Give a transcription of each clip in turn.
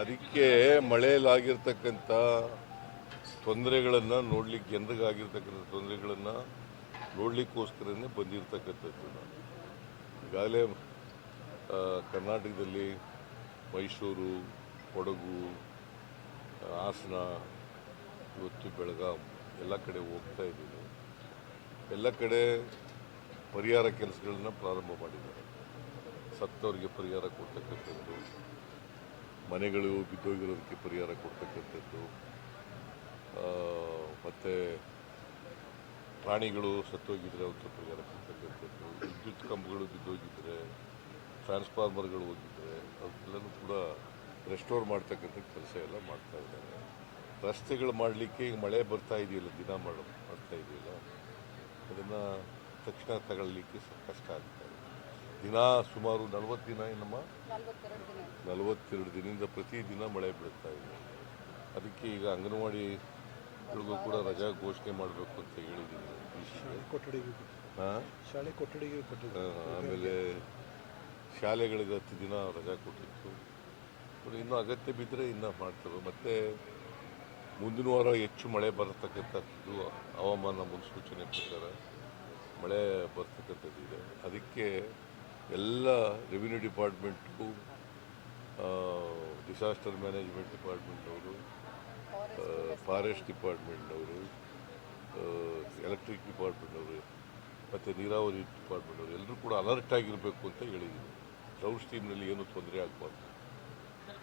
ಅದಕ್ಕೆ ಮಳೆಯಲ್ಲಾಗಿರ್ತಕ್ಕಂಥ ತೊಂದರೆಗಳನ್ನು ನೋಡ್ಲಿಕ್ಕೆ, ಜನರಿಗಾಗಿರ್ತಕ್ಕಂಥ ತೊಂದರೆಗಳನ್ನು ನೋಡಲಿಕ್ಕೋಸ್ಕರನೇ ಬಂದಿರತಕ್ಕಂಥದ್ದು. ನಾನು ಈಗಾಗಲೇ ಕರ್ನಾಟಕದಲ್ಲಿ ಮೈಸೂರು, ಕೊಡಗು, ಹಾಸನ, ಇವತ್ತು ಬೆಳಗಾಂ ಎಲ್ಲ ಕಡೆ ಹೋಗ್ತಾ ಇದ್ದೀನಿ. ಎಲ್ಲ ಕಡೆ ಪರಿಹಾರ ಕೆಲಸಗಳನ್ನ ಪ್ರಾರಂಭ ಮಾಡಿದ್ದಾರೆ. ಸತ್ತವರಿಗೆ ಪರಿಹಾರ ಕೊಡ್ತಕ್ಕಂಥದ್ದು, ಮನೆಗಳು ಬಿದ್ದೋಗಿರೋದಕ್ಕೆ ಪರಿಹಾರ ಕೊಡ್ತಕ್ಕಂಥದ್ದು, ಮತ್ತು ಪ್ರಾಣಿಗಳು ಸತ್ತೋಗಿದ್ರೆ ಅವಕ್ಕೆ ಪರಿಹಾರ ಕೊಡ್ತಕ್ಕಂಥದ್ದು, ವಿದ್ಯುತ್ ಕಂಬಗಳು ಬಿದ್ದೋಗಿದ್ರೆ, ಟ್ರಾನ್ಸ್ಫಾರ್ಮರ್ಗಳು ಹೋಗಿದ್ರೆ ಅವಕ್ಕೆಲ್ಲನೂ ಕೂಡ ರೆಸ್ಟೋರ್ ಮಾಡ್ತಕ್ಕಂಥ ಕೆಲಸ ಎಲ್ಲ ಮಾಡ್ತಾ ಇದ್ದಾರೆ. ರಸ್ತೆಗಳು ಮಾಡಲಿಕ್ಕೆ ಈಗ ಮಳೆ ಬರ್ತಾ ಇದೆಯಲ್ಲ, ದಿನ ಮಾಡ್ತಾ ಇದೆಯಲ್ಲ, ಅದನ್ನು ತಕ್ಷಣ ತಗೊಳ್ಳಿಕ್ಕೆ ಕಷ್ಟ ಆಗ್ತಾ ಇದೆ. ದಿನ ಸುಮಾರು 40 ದಿನ ಏನಮ್ಮ 42 ದಿನದಿಂದ ಪ್ರತಿದಿನ ಮಳೆ ಬೀಳ್ತಾ ಇದೆ. ಅದಕ್ಕೆ ಈಗ ಅಂಗನವಾಡಿಗಳಿಗೂ ಕೂಡ ರಜಾ ಘೋಷಣೆ ಮಾಡಬೇಕು ಅಂತ ಹೇಳಿದ್ದೀನಿ. ಶಾಲೆ ಕೊಠಡಿಗೆ ಆಮೇಲೆ ಶಾಲೆಗಳಿಗೆ 10 ದಿನ ರಜಾ ಕೊಟ್ಟಿತ್ತು. ಇನ್ನೂ ಅಗತ್ಯ ಬಿದ್ದರೆ ಇನ್ನೂ ಮಾಡ್ತಾರೆ. ಮತ್ತು ಮುಂದಿನ ವಾರ ಹೆಚ್ಚು ಮಳೆ ಬರತಕ್ಕಂಥದ್ದು ಹವಾಮಾನ ಮುನ್ಸೂಚನೆ ಪ್ರಕಾರ ಮಳೆ ಬರ್ತಕ್ಕಂಥದ್ದಿದೆ. ಅದಕ್ಕೆ ಎಲ್ಲ ರೆವಿನ್ಯೂ ಡಿಪಾರ್ಟ್ಮೆಂಟು, ಡಿಸಾಸ್ಟರ್ ಮ್ಯಾನೇಜ್ಮೆಂಟ್ ಡಿಪಾರ್ಟ್ಮೆಂಟ್ನವರು, ಫಾರೆಸ್ಟ್ ಡಿಪಾರ್ಟ್ಮೆಂಟ್ನವರು, ಎಲೆಕ್ಟ್ರಿಕ್ ಡಿಪಾರ್ಟ್ಮೆಂಟ್ನವರು ಮತ್ತು ನೀರಾವರಿ ಡಿಪಾರ್ಟ್ಮೆಂಟ್ನವರು ಎಲ್ಲರೂ ಕೂಡ ಅಲರ್ಟ್ ಆಗಿರಬೇಕು ಅಂತ ಹೇಳಿದ್ದೀನಿ. ಡ್ರೌಟ್ ಸ್ಟೀಮ್ನಲ್ಲಿ ಏನೂ ತೊಂದರೆ ಆಗಬಾರ್ದು.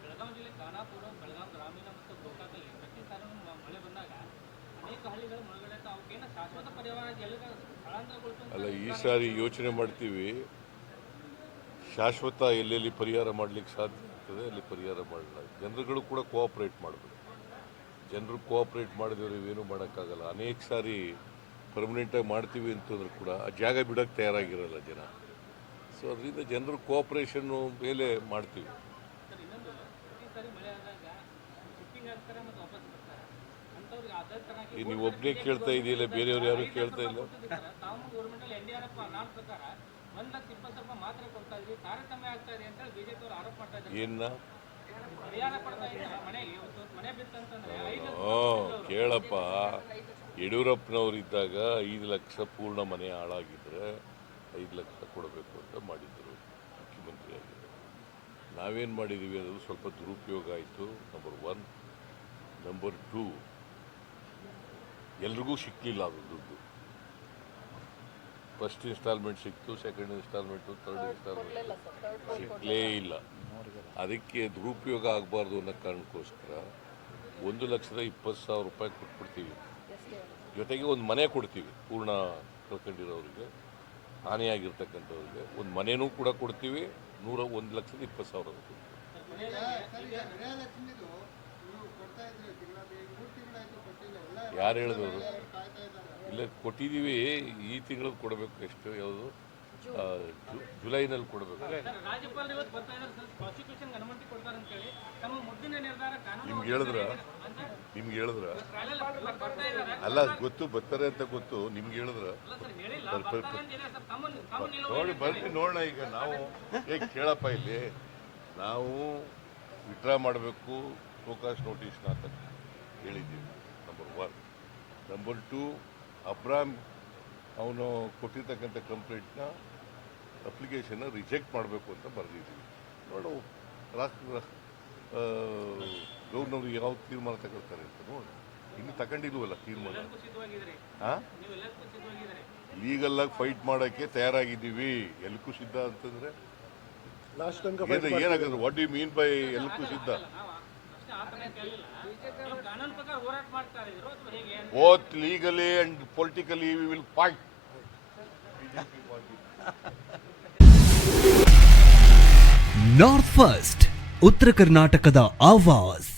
ಬೆಳಗಾವಿ ಜಿಲ್ಲೆ ಖಾನಾಪುರ, ಬೆಳಗಾವಿ ಗ್ರಾಮೀಣ ಮತ್ತು ಗೋಕಾಕಲ್ಲಿ ಪ್ರತಿ ಸಾರಿ ಮಳೆ ಬಂದಾಗ ಅನೇಕ ಹಳ್ಳಿಗಳು ಮುಳುಗಡೆ, ಅವಕ್ಕೇನು ಶಾಶ್ವತ ಪರಿಹಾರ ಸ್ಥಳಾಂತರಗೊಳಿಸುವಂತ ಅಲ್ಲ, ಈ ಸಾರಿ ಯೋಚನೆ ಮಾಡ್ತೀವಿ. ಶಾಶ್ವತ ಎಲ್ಲೆಲ್ಲಿ ಪರಿಹಾರ ಮಾಡಲಿಕ್ಕೆ ಸಾಧ್ಯ ಆಗ್ತದೆ ಅಲ್ಲಿ ಪರಿಹಾರ ಮಾಡಲ್ಲ. ಜನರುಗಳು ಕೂಡ ಕೋಆಪ್ರೇಟ್ ಮಾಡಬೇಕು. ಜನರು ಕೋಆಪ್ರೇಟ್ ಮಾಡಿದವರು ಇವೇನು ಮಾಡೋಕ್ಕಾಗಲ್ಲ. ಅನೇಕ ಸಾರಿ ಪರ್ಮನೆಂಟಾಗಿ ಮಾಡ್ತೀವಿ ಅಂತಂದ್ರೂ ಕೂಡ ಆ ಜಾಗ ಬಿಡೋಕ್ಕೆ ತಯಾರಾಗಿರಲ್ಲ ಜನ. ಸೊ ಅದರಿಂದ ಜನರು ಕೋಆಪ್ರೇಷನ್ನು ಮೇಲೆ ಮಾಡ್ತೀವಿ. ನೀವು ಒಬ್ಬನೇ ಕೇಳ್ತಾ ಇದೆಯಲ್ಲ, ಬೇರೆಯವ್ರು ಯಾರು ಕೇಳ್ತಾ ಇಲ್ಲ. ಏನ ಕೇಳಪ್ಪ, ಯಡಿಯೂರಪ್ಪನವರಿದ್ದಾಗ 5 ಲಕ್ಷ ಪೂರ್ಣ ಮನೆ ಹಾಳಾಗಿದ್ರೆ 5 ಲಕ್ಷ ಕೊಡಬೇಕು ಅಂತ ಮಾಡಿದ್ರು ಮುಖ್ಯಮಂತ್ರಿಯಾಗಿದ್ದರು. ನಾವೇನು ಮಾಡಿದ್ದೀವಿ ಅದು ಸ್ವಲ್ಪ ದುರುಪಯೋಗ ಆಯಿತು. ನಂಬರ್ 1. ನಂಬರ್ 2, ಎಲ್ರಿಗೂ ಸಿಕ್ಕಲಿಲ್ಲ ಅದು ದುಡ್ಡು. ಫಸ್ಟ್ ಇನ್ಸ್ಟಾಲ್ಮೆಂಟ್ ಸಿಕ್ತು, ಸೆಕೆಂಡ್ ಇನ್ಸ್ಟಾಲ್ಮೆಂಟು, ಥರ್ಡ್ ಇನ್ಸ್ಟಾಲ್ಮೆಂಟ್ ಸಿಕ್ಕಲೇ ಇಲ್ಲ. ಅದಕ್ಕೆ ದುರುಪಯೋಗ ಆಗಬಾರ್ದು ಅನ್ನೋ ಕಾರಣಕ್ಕೋಸ್ಕರ 1,20,000 ರೂಪಾಯಿ ಕೊಟ್ಬಿಡ್ತೀವಿ. ಜೊತೆಗೆ ಒಂದು ಮನೆ ಕೊಡ್ತೀವಿ. ಪೂರ್ಣ ಕಳ್ಕೊಂಡಿರೋರಿಗೆ, ಹಾನಿಯಾಗಿರ್ತಕ್ಕಂಥವ್ರಿಗೆ ಒಂದು ಮನೆನೂ ಕೂಡ ಕೊಡ್ತೀವಿ. 1,20,000 ಕೊಡ್ತೀವಿ. ಯಾರು ಹೇಳಿದವರು? ಇಲ್ಲ, ಕೊಟ್ಟಿದ್ದೀವಿ. ಈ ತಿಂಗಳು ಕೊಡಬೇಕು. ಎಷ್ಟು? ಯಾವುದು? ಜುಲೈನಲ್ಲಿ ಕೊಡಬೇಕು. ನಿಮ್ಗೆ ಹೇಳಿದ್ರ? ಅಲ್ಲ, ಗೊತ್ತು, ಬರ್ತಾರೆ ಅಂತ ಗೊತ್ತು. ನಿಮ್ಗೆ ಹೇಳಿದ್ರ? ನೋಡಿ, ಬರ್ತೀನಿ ನೋಡೋಣ. ಈಗ ನಾವು ಕೇಳಪ್ಪ, ಇಲ್ಲಿ ನಾವು ವಿಡ್ರಾ ಮಾಡಬೇಕು, ಶೋಕಾಸ್ ನೋಟಿಸ್ನ ಅಂತ ಹೇಳಿದ್ದೀವಿ. ನಂಬರ್ 1. ನಂಬರ್ 2, ಅಬ್ರಾಮ್ ಅವನು ಕೊಟ್ಟಿರ್ತಕ್ಕಂಥ ಕಂಪ್ಲೇಂಟ್ನ ಅಪ್ಲಿಕೇಶನ್ನ ರಿಜೆಕ್ಟ್ ಮಾಡಬೇಕು ಅಂತ ಬರೆದಿದ್ದೀವಿ. ನೋಡು, ಗೌರ್ನವ್ರು ಯಾವ ತೀರ್ಮಾನ ತಗೊಳ್ತಾರೆ ಅಂತ ನೋಡಿ. ಇನ್ನು ತಗೊಂಡಿಲ್ವಲ್ಲ ತೀರ್ಮಾನ. ಲೀಗಲ್ಲಾಗಿ ಫೈಟ್ ಮಾಡೋಕ್ಕೆ ತಯಾರಾಗಿದ್ದೀವಿ. ಎಲ್ಲಕ್ಕೂ ಸಿದ್ಧ ಅಂತಂದರೆ ಏನಾಗುತ್ತೆ? ವಾಟ್ ಯು ಮೀನ್ ಬೈ ಎಲ್ಲಕ್ಕೂ ಸಿದ್ಧ? Both legally and politically we will fight. North first, ಉತ್ತರ ಕರ್ನಾಟಕದ ಆವಾಜ್.